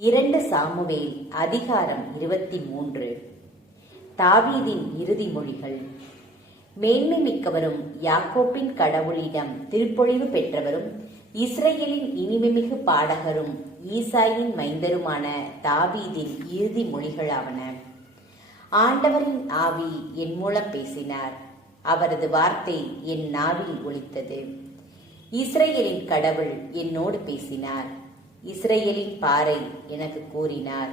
2 Samuel அதிகாரம் 23. தாவீதின் இறுதி மொழிகள். மேன்மை மிக்கவரும் யாக்கோப்பின் கடவுளிடம் திருப்பொழிவு பெற்றவரும் இஸ்ரேலின் இனிமைமிகு பாடகரும் ஈசாயின் மைந்தருமான தாவீதின் இறுதி மொழிகளாவன. ஆண்டவரின் ஆவி என் மூலம் பேசினார், அவரது வார்த்தை என் நாவில் ஒலித்தது. இஸ்ரேலின் கடவுள் என்னோடு பேசினார், இஸ்ரேலின் பாறை எனக்கு கூறினார்.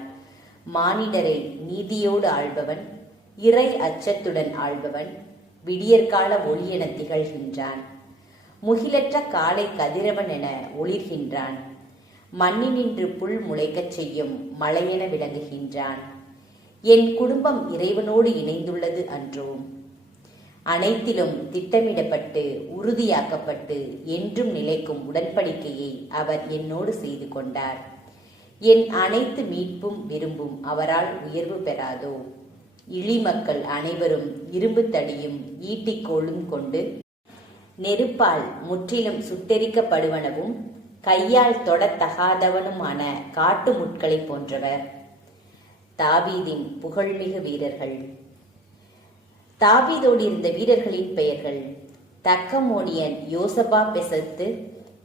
மானிடரை நீதியோடு ஆள்பவன், இறை அச்சத்துடன் ஆள்பவன் விடியற்கால ஒளி என திகழ்கின்றான். முகிலற்ற காலை கதிரவன் என ஒளிர்கின்றான். மண்ணினின்று புல் முளைக்கச் செய்யும் மலையென விளங்குகின்றான். என் குடும்பம் இறைவனோடு இணைந்துள்ளது அன்றோ? அனைத்திலும் திட்டமிடப்பட்டு உறுதியாக்கப்பட்டு என்றும் நிலைக்கும் உடன்படிக்கையை அவர் என்னோடு செய்து கொண்டார். என் அனைத்து மீட்பும் விரும்பும் அவரால் உயர்வு பெறாதோ? இழிமக்கள் அனைவரும் இரும்பு தடியும் ஈட்டிக்கோளும் கொண்டு நெருப்பால் முற்றிலும் சுட்டெரிக்கப்படுவனவும் கையால் தொடத்தகாதவனுமான காட்டு முட்களை போன்றவர். தாவீதின் புகழ்மிகு வீரர்கள். தாவீதோடு இருந்த வீரர்களின் பெயர்கள்: தக்கமோனியன் யோசபா பெசத்து,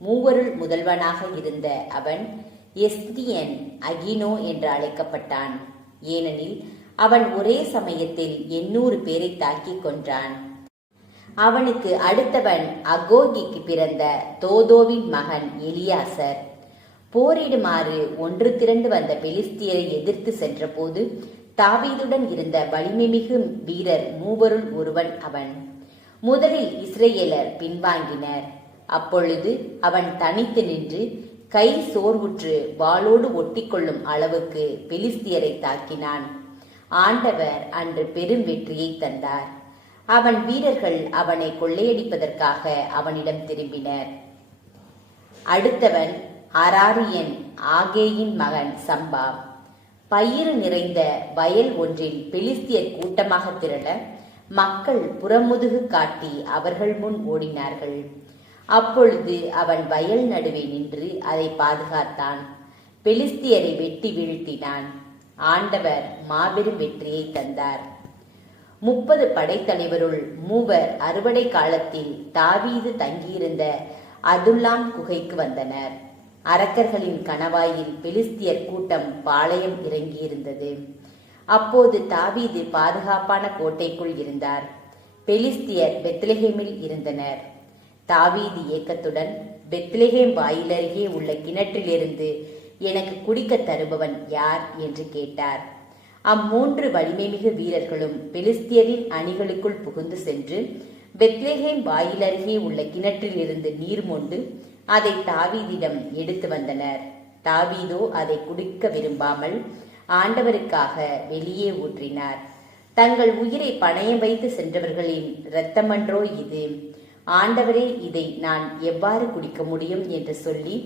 மூவருள் முதல்வனாக இருந்த அவன் எஸ்தியன் அகினோ என்று அழைக்கப்பட்டான். ஏனெனில் அவன் ஒரே சமயத்தில் 800 பேரை தாக்கிக் கொன்றான். அவனுக்கு அடுத்தவன் அகோகிக்கு பிறந்த தோதோவின் மகன் எலியாசர். போரிடுமாறு ஒன்று திரண்டு வந்த பெலிஸ்தியரை எதிர்த்து சென்றபோது தாவீதுடன் இருந்த வலிமைமிகு வீரர் மூவருள் ஒருவன் அவன். முதலில் இஸ்ரேலர் பின்வாங்கினர். அப்பொழுது அவன் தனித்து நின்று கை சோர்வுற்று வாளோடு ஒட்டிக்கொள்ளும் அளவுக்கு பெலிஸ்தியரை தாக்கினான். ஆண்டவர் அன்று பெரும் வெற்றியை தந்தார். அவன் வீரர்கள் அவனை கொள்ளையடிப்பதற்காக அவனிடம் திரும்பினர். அடுத்தவன் அராரியன் ஆகேயின் மகன் சம்பா. பயிறு நிறைந்த வயல் ஒன்றில் பெலிஸ்தியர் கூட்டமாக திரள மக்கள் புறமுதுகு காட்டி அவர்கள் முன் ஓடினார்கள். அப்பொழுது அவன் வயல் நடுவே நின்று அதை பாதுகாத்தான். பெலிஸ்தியரை வெட்டி வீழ்த்தினான். ஆண்டவர் மாபெரும் வெற்றியை தந்தார். 30 படைத்தலைவருள் 3 அறுவடை காலத்தில் தாவீது தங்கியிருந்த அதுல்லாம் குகைக்கு வந்தனர். அரக்கர்களின் கணவாயில் பெலிஸ்தியர் கூட்டம் பாளையம் இறங்கியிருந்தது. அப்போது தாவீது பாதுகாப்பான கோட்டைக்குள் இருந்தார். பெலிஸ்தியர் பெத்லெகேமில் இருந்தனர். தாவீது ஏக்கத்துடன், பெத்லெகேம் வாயிலருகே உள்ள கிணற்றிலிருந்து எனக்கு குடிக்க தருபவன் யார் என்று கேட்டார். அம்மூன்று வலிமைமிகு வீரர்களும் பெலிஸ்தியரின் அணிகளுக்குள் புகுந்து சென்று பெத்லெகேம் வாயிலருகே உள்ள கிணற்றிலிருந்து நீர் மொண்டு அதை தாவீதிடம் எடுத்து வந்தனர். தாவீதோ அதை குடிக்க விரும்பாமல் ஆண்டவருக்காக வெளியே ஊற்றினார். தங்கள் உயிரை பணயம் வைத்து சென்றவர்களின் இரத்தமன்றோ இது? ஆண்டவரே, இதை நான் எவ்வாறு குடிக்க முடியும் என்று சொல்லி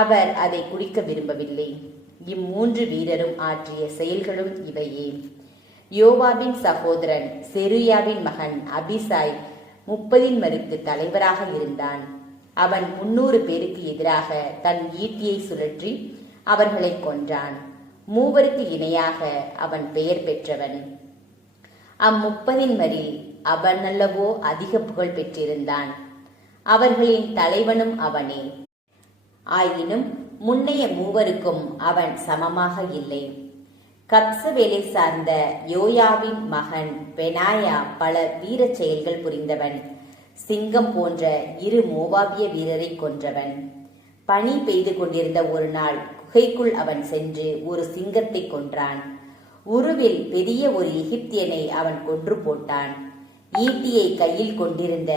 அவர் அதை குடிக்க விரும்பவில்லை. இம்மூன்று வீரரும் ஆற்றிய செயல்களும் இவையே. யோவாபின் சகோதரன் செருயாவின் மகன் அபிசாய் 30 மருக்கு தலைவராக இருந்தான். அவன் 300 பேருக்கு எதிராக தன் ஈட்டியை சுழற்றி அவர்களை கொன்றான். 3 இணையாக அவன் பெயர் பெற்றவன். அம்30 அவனல்லவோ அதிக புகழ் பெற்றிருந்தான். அவர்களின் தலைவனும் அவனே. ஆயினும் முன்னைய 3 அவன் சமமாக இல்லை. கப்ச வேலை சார்ந்த யோயாவின் மகன் பெனாயா பல வீர செயல்கள் புரிந்தவன். சிங்கம் போன்ற 2 மோவாபிய வீரரை கொன்றவன். பனி பெய்து கொண்டிருந்த ஒரு நாள் குகைக்குள் அவன் சென்று ஒரு சிங்கத்தை கொன்றான். உருவில் பெரிய ஒரு எகிப்தியனை அவன் கொன்று போட்டான். ஈட்டியை கையில் கொண்டிருந்த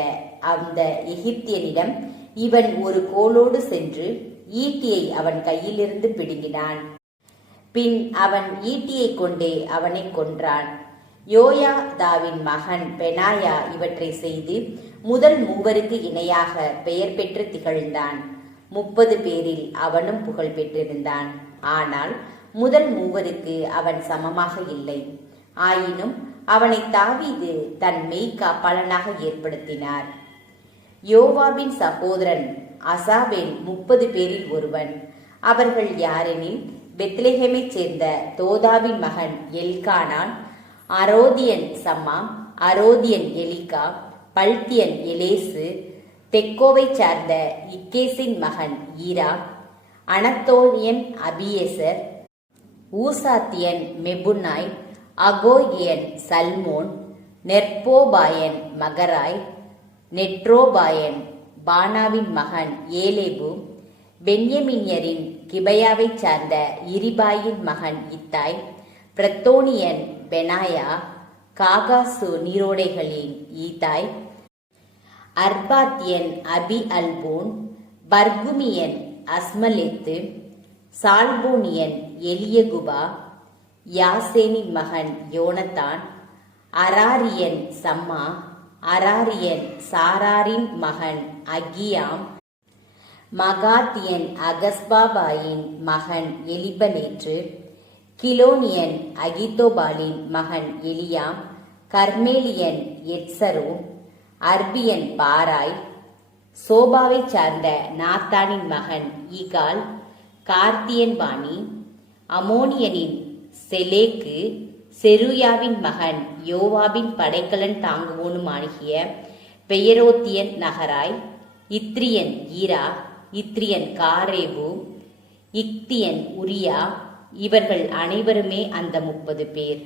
அந்த எகிப்தியனிடம் இவன் ஒரு கோலோடு சென்று ஈட்டியை அவன் கையிலிருந்து பிடுங்கினான். பின் அவன் ஈட்டியை கொண்டே அவனை கொன்றான். யோயாதாவின் மகன் பெனாயா இவற்றை செய்து முதல் 3 இணையாக பெயர் பெற்று திகழ்ந்தான். 30 பேரில் அவனும் புகழ் பெற்றிருந்தான். ஆனால் முதல் 3 அவன் சமமாக இல்லை. ஆயினும் அவனை தாவீது தன் மெய்காப்பாளனாக ஏற்படுத்தினார். யோவாபின் சகோதரன் அசாபேல் 30 பேரில் ஒருவன். அவர்கள் யாரெனில் பெத்லெஹேமைச் சேர்ந்த தோதாவின் மகன் எல்கானான், அரோதியன் சம்மா, அரோதியன் எலிகா, பல்தியன் எலேசு, தெக்கோவைச் சார்ந்த இக்கேசின் மகன் ஈரா, அனத்தோனியன் அபியேசர், ஊசாத்தியன் மெபுன்னாய், அகோகியன் சல்மோன், நெர்போபாயன் மகராய், நெட்ரோபாயன் பானாவின் மகன் ஏலேபு, பென்யமின்யரின் கிபையாவைச் சார்ந்த இரிபாயின் மகன் இத்தாய், பிரத்தோனியன் பெனாயா, காகாசு நீரோடைகளின் ஈதாய், அர்பாத்தியன் அபி அல்போன், பர்குமியன் அஸ்மலெத்து, சால்போனியன் எலியகுபா, யாசேனின் மகன் யோனத்தான், அராரியன் சம்மா, அராரியன் சாராரின் மகன் அகியாம், மகாத்தியன் அகஸ்பாபாயின் மகன் எலிபனேற்று, கிலோனியன் அகிதோபாலின் மகன் எலியாம், கர்மேலியன் எட்சரோ, அர்பியன் பாராய், சோபாவைச் சார்ந்த நாத்தானின் மகன் ஈகால், கார்த்தியன் பாணி, அமோனியனின் செலேக்கு, செருயாவின் மகன் யோவாபின் படைக்கலன் தாங்குவோனுமாகிய பெயரோத்தியன் நகராய், இத்ரியன் ஈரா, இத்ரியன் காரேபு, இக்தியன் உரியா, இவர்கள் அனைவருமே அந்த 30 பேர்.